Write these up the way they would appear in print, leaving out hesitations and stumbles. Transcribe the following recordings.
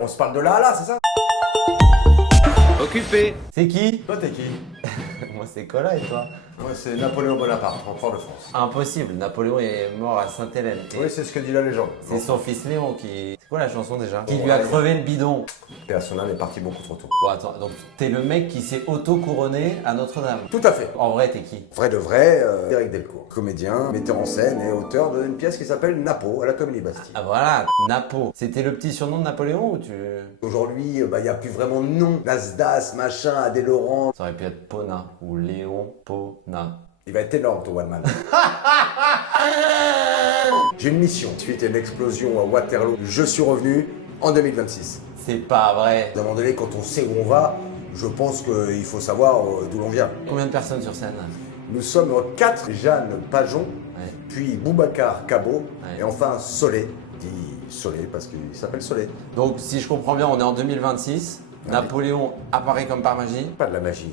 On se parle de là à là, c'est ça? Occupé. C'est qui? Toi, t'es qui? Moi, c'est Cola et toi? Moi, c'est Napoléon Bonaparte, empereur de France. Impossible, Napoléon est mort à Sainte-Hélène. Oui, c'est ce que dit la légende. C'est son fils Léon qui... C'est quoi la chanson déjà? Qui Bon, lui a ouais. crevé le bidon. Et à son âme est parti beaucoup trop tôt. Bon attends, donc t'es le mec qui s'est auto-couronné à Notre-Dame. Tout à fait. En vrai, t'es qui? Vrai de vrai, Éric Delcourt. Comédien, metteur en scène et auteur d'une pièce qui s'appelle Napo à la Comédie Bastille. Ah voilà, Napo. C'était le petit surnom de Napoléon ou tu... Aujourd'hui, il n'y a plus vraiment de nom. Nasdas, machin, Adé Laurent. Ça aurait pu être Pona ou Léon Pona. Il va être énorme ton one man. J'ai une mission. Suite à une explosion à Waterloo, je suis revenu en 2026. C'est pas vrai. À un moment donné, quand on sait où on va, je pense qu'il faut savoir d'où l'on vient. Combien de personnes sur scène? Nous sommes 4, Jeanne Pajon, Ouais. puis Boubacar Cabot, Ouais. et enfin Solé, dit Solé parce qu'il s'appelle Solé. Donc si je comprends bien, on est en 2026. Ouais. Napoléon apparaît comme par magie. Pas de la magie,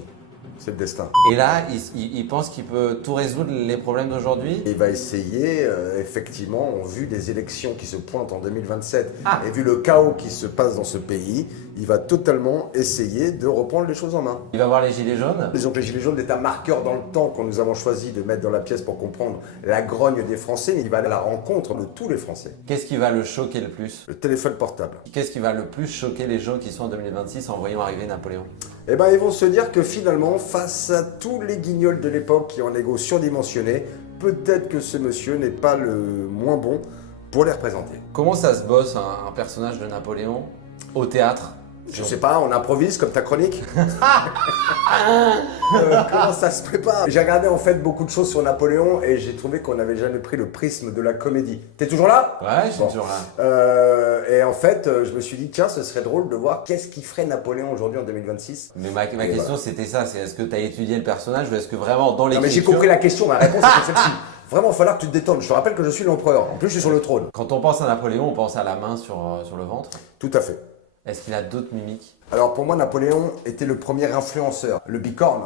c'est le destin. Et là, il pense qu'il peut tout résoudre les problèmes d'aujourd'hui. Il va essayer, effectivement, en vue des élections qui se pointent en 2027, Ah. et vu le chaos qui se passe dans ce pays, il va totalement essayer de reprendre les choses en main. Il va voir les gilets jaunes. Disons que les Gilets jaunes est un marqueur dans le temps qu'on nous avons choisi de mettre dans la pièce pour comprendre la grogne des Français, mais il va à la rencontre de tous les Français. Qu'est-ce qui va le choquer le plus? Le téléphone portable. Qu'est-ce qui va le plus choquer les gens qui sont en 2026 en voyant arriver Napoléon? Eh ben, ils vont se dire que finalement, face à tous les guignols de l'époque qui ont un ego surdimensionné, peut-être que ce monsieur n'est pas le moins bon pour les représenter. Comment ça se bosse un personnage de Napoléon au théâtre? Je sais pas, on improvise comme ta chronique. Comment ça se prépare? J'ai regardé en fait beaucoup de choses sur Napoléon et j'ai trouvé qu'on n'avait jamais pris le prisme de la comédie. T'es toujours là? Ouais, je suis Bon. toujours là. Et en fait, je me suis dit, tiens, ce serait drôle de voir qu'est-ce qui ferait Napoléon aujourd'hui en 2026. Mais ma question c'était ça, c'est est-ce que tu as étudié le personnage ou est-ce que vraiment dans Non mais j'ai l'écriture... compris la question, ma réponse était celle-ci. Vraiment, il va falloir que tu te détendes. Je te rappelle que je suis l'empereur. En plus, je suis sur le trône. Quand on pense à Napoléon, on pense à la main sur le ventre. Tout à fait. Est-ce qu'il a d'autres mimiques? Alors pour moi, Napoléon était le premier influenceur. Le bicorne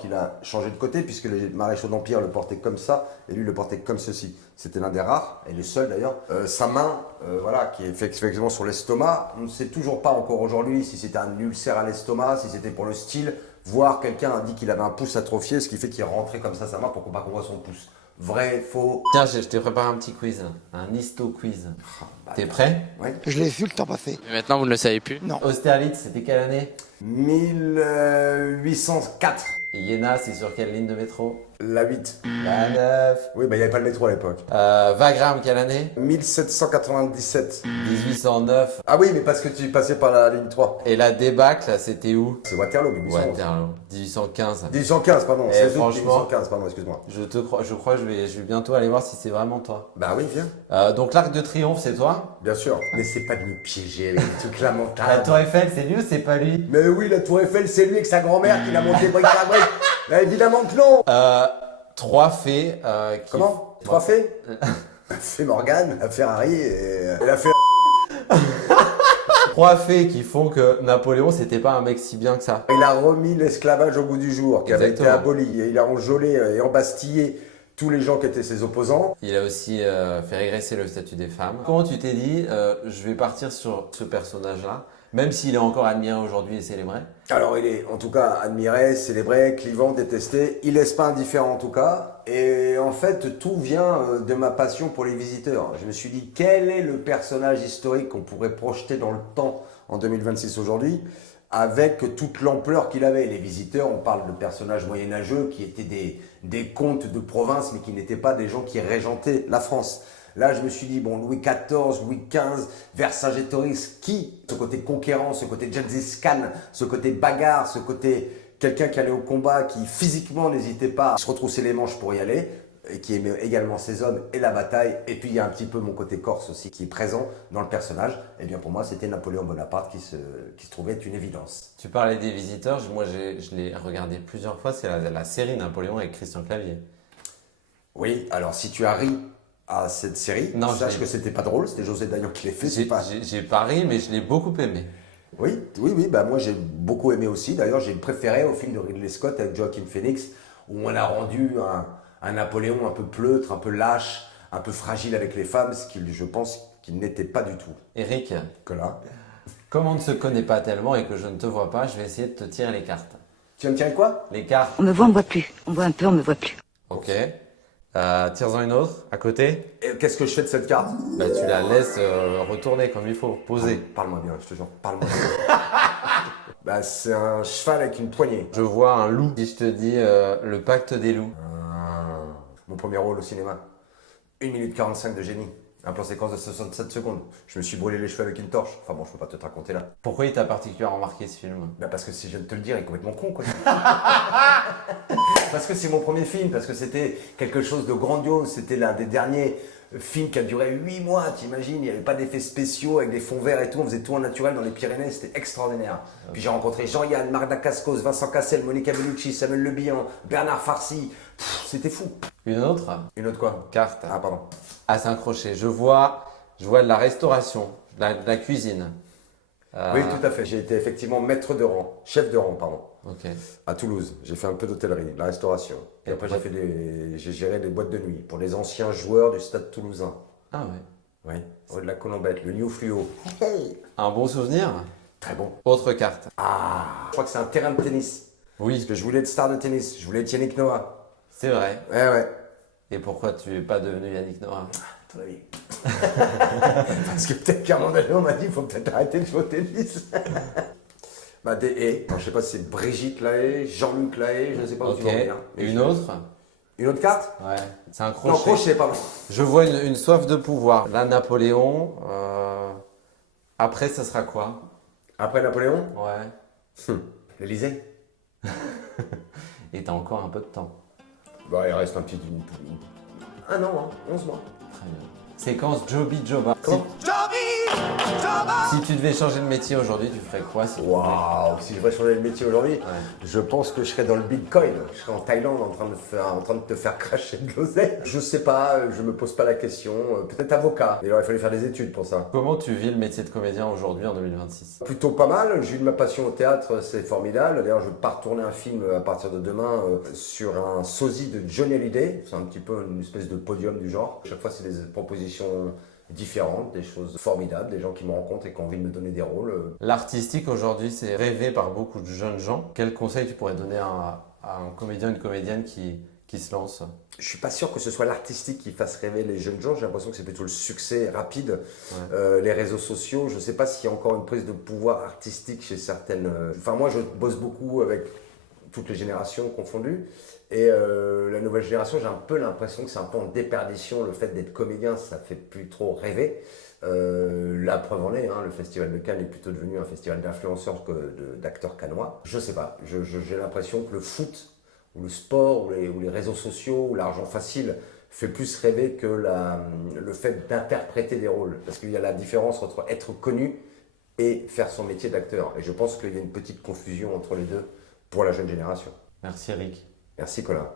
qu'il a changé de côté puisque les maréchaux d'Empire le portaient comme ça et lui le portait comme ceci. C'était l'un des rares, et le seul d'ailleurs. Sa main, voilà, qui est fait effectivement sur l'estomac, on ne sait toujours pas encore aujourd'hui si c'était un ulcère à l'estomac, si c'était pour le style, voire quelqu'un a dit qu'il avait un pouce atrophié, ce qui fait qu'il rentrait comme ça sa main pour qu'on pas qu'on voit son pouce. Vrai, faux? Tiens, je t'ai préparé un petit quiz, un histo quiz. T'es prêt? Ouais. Je l'ai vu le temps passé. Mais maintenant, vous ne le savez plus. Non. Austerlitz, c'était quelle année? 1804, Et Iéna, c'est sur quelle ligne de métro? la 8. La 9. Oui, bah il n'y avait pas le métro à l'époque. Wagram, quelle année? 1797. 1809. Ah oui, mais parce que tu passais par la ligne 3. Et la débâcle, c'était où? C'est Waterloo, 1811. Waterloo. 1815. 1815, pardon. Eh, 16 août franchement- 1815, pardon, excuse-moi. Je crois que je vais bientôt aller voir si c'est vraiment toi. Bah oui, viens. Donc l'Arc de Triomphe, c'est toi? Bien sûr. Mais c'est pas de nous piéger avec des trucs lamentables. La Tour Eiffel, c'est lui ou c'est pas lui? Mais oui, la Tour Eiffel, c'est lui avec sa grand-mère qui l'a monté brique par brique. Bah évidemment que non. Trois fées qui... Comment? Trois fées? La fée Morgane, la Ferrari et la fée... Trois fées qui font que Napoléon, c'était pas un mec si bien que ça. Il a remis l'esclavage au goût du jour, qui avait été Exactement. aboli. Et il a enjolé et embastillé tous les gens qui étaient ses opposants. Il a aussi fait régresser le statut des femmes. Comment tu t'es dit, je vais partir sur ce personnage-là, même s'il est encore admiré aujourd'hui et célébré? Alors il est en tout cas admiré, célébré, clivant, détesté. Il laisse pas indifférent en tout cas. Et en fait, tout vient de ma passion pour les visiteurs. Je me suis dit, quel est le personnage historique qu'on pourrait projeter dans le temps en 2026 aujourd'hui avec toute l'ampleur qu'il avait. Les visiteurs, on parle de personnages moyenâgeux qui étaient des comtes de province, mais qui n'étaient pas des gens qui régentaient la France. Là, je me suis dit, bon, Louis XIV, Louis XV, Vercingétorix, qui, ce côté conquérant, ce côté Gengis Khan, ce côté bagarre, ce côté quelqu'un qui allait au combat, qui physiquement n'hésitait pas à se retrousser les manches pour y aller, et qui aimait également ses hommes et la bataille. Et puis il y a un petit peu mon côté corse aussi qui est présent dans le personnage. Et bien pour moi, c'était Napoléon Bonaparte qui se trouvait être une évidence. Tu parlais des visiteurs, moi je l'ai regardé plusieurs fois, c'est la série Napoléon avec Christian Clavier. Oui, alors si tu as ri à cette série, Non, sache je l'ai- que c'était pas drôle, c'était José Dayan qui l'a fait. c'est pas... J'ai pas ri, mais je l'ai beaucoup aimé. Oui, bah moi j'ai beaucoup aimé aussi. D'ailleurs, j'ai préféré au film de Ridley Scott avec Joaquin Phoenix, où on a rendu un Napoléon un peu pleutre, un peu lâche, un peu fragile avec les femmes, ce qu'il, je pense qu'il n'était pas du tout. Eric, Que là. Comme on ne se connaît pas tellement et que je ne te vois pas, je vais essayer de te tirer les cartes. Tu vas me tirer quoi? Les cartes. On me voit, on me voit plus. On voit un peu, on me voit plus. Ok. Tire-en une autre, à côté. Et qu'est-ce que je fais de cette carte? Bah, tu la laisses retourner comme il faut, poser. Parle-moi bien, je te jure, parle-moi bien. Bah, c'est un cheval avec une poignée. Je vois un loup. Si je te dis le pacte des loups. Mon premier rôle au cinéma. 1 minute 45 de génie. Un plan séquence de 67 secondes. Je me suis brûlé les cheveux avec une torche. Enfin bon, je peux pas te raconter là. Pourquoi il t'a particulièrement marqué ce film? Bah parce que si je viens de te le dire, il est complètement con quoi. Parce que c'est mon premier film, parce que c'était quelque chose de grandiose. C'était l'un des derniers films qui a duré 8 mois, t'imagines. Il n'y avait pas d'effets spéciaux avec des fonds verts et tout. On faisait tout en naturel dans les Pyrénées, c'était extraordinaire. Puis j'ai rencontré Jean-Yann, Magda Cascos, Vincent Cassel, Monica Bellucci, Samuel Le Bihan, Bernard Farcy. C'était fou. Une autre Une autre quoi? carte. Ah pardon. À s'accrocher. Je vois de la restauration, de la cuisine. Oui, tout à fait. J'ai été effectivement maître de rang, chef de rang, pardon, Ok. à Toulouse. J'ai fait un peu d'hôtellerie, de la restauration. Et après, j'ai géré des boîtes de nuit pour les anciens joueurs du stade toulousain. Ah ouais. Oui, rue de la Colombette, le New Fluo. Un bon souvenir? Très bon. Autre carte. Ah, je crois que c'est un terrain de tennis. Parce Oui, que je voulais être star de tennis. Je voulais être Yannick Noah. c'est vrai. Ouais. Et pourquoi tu n'es pas devenu Yannick Noah? À ton avis. Parce que peut-être qu'à un moment donné, on m'a dit il faut peut-être arrêter de jouer au tennis. Bah, des haies. Alors, je sais pas si c'est Brigitte Lahaye, Jean-Luc Lahaye, je ne sais pas où Ok. tu vas en venir. Mais Une autre? Une autre carte? Ouais. C'est un Non, crochet. crochet, pardon. Je vois une soif de pouvoir. Là, Napoléon. Après, ça sera quoi? Après Napoléon, Ouais. l'Elysée. Et t'as encore un peu de temps. Bah, il reste un petit. Un an, hein, 11 mois. Très bien. Séquence Joby Joba. Comment? Si tu devais changer de métier aujourd'hui, tu ferais quoi si tu pouvais? Waouh, si je devrais changer de métier aujourd'hui, je pense que je serais dans le Bitcoin. Je serais en Thaïlande en train de te faire cracher de l'oseille. Je sais pas, je me pose pas la question. Peut-être avocat. Il aurait fallu faire des études pour ça. Comment tu vis le métier de comédien aujourd'hui en 2026? Plutôt pas mal. J'ai eu de ma passion au théâtre, c'est formidable. D'ailleurs, je pars tourner un film à partir de demain sur un sosie de Johnny Hallyday. C'est un petit peu une espèce de podium du genre. Chaque fois, c'est des propositions différentes, des choses formidables, des gens qui me rencontrent et qui ont envie de me donner des rôles. L'artistique aujourd'hui, c'est rêvé par beaucoup de jeunes gens. Quel conseil tu pourrais donner à un comédien, une comédienne qui se lance? Je suis pas sûr que ce soit l'artistique qui fasse rêver les jeunes gens. J'ai l'impression que c'est plutôt le succès rapide, les réseaux sociaux. Je sais pas s'il y a encore une prise de pouvoir artistique chez certaines. Enfin, moi, je bosse beaucoup avec toutes les générations confondues. Et la nouvelle génération, j'ai un peu l'impression que c'est un peu en déperdition. Le fait d'être comédien, ça fait plus trop rêver. La preuve en est, hein, le festival de Cannes est plutôt devenu un festival d'influenceurs que d'acteurs cannois. Je sais pas, j'ai l'impression que le foot, ou le sport, ou les réseaux sociaux, ou l'argent facile fait plus rêver que le fait d'interpréter des rôles. Parce qu'il y a la différence entre être connu et faire son métier d'acteur. Et je pense qu'il y a une petite confusion entre les deux pour la jeune génération. Merci Eric. Merci Colin.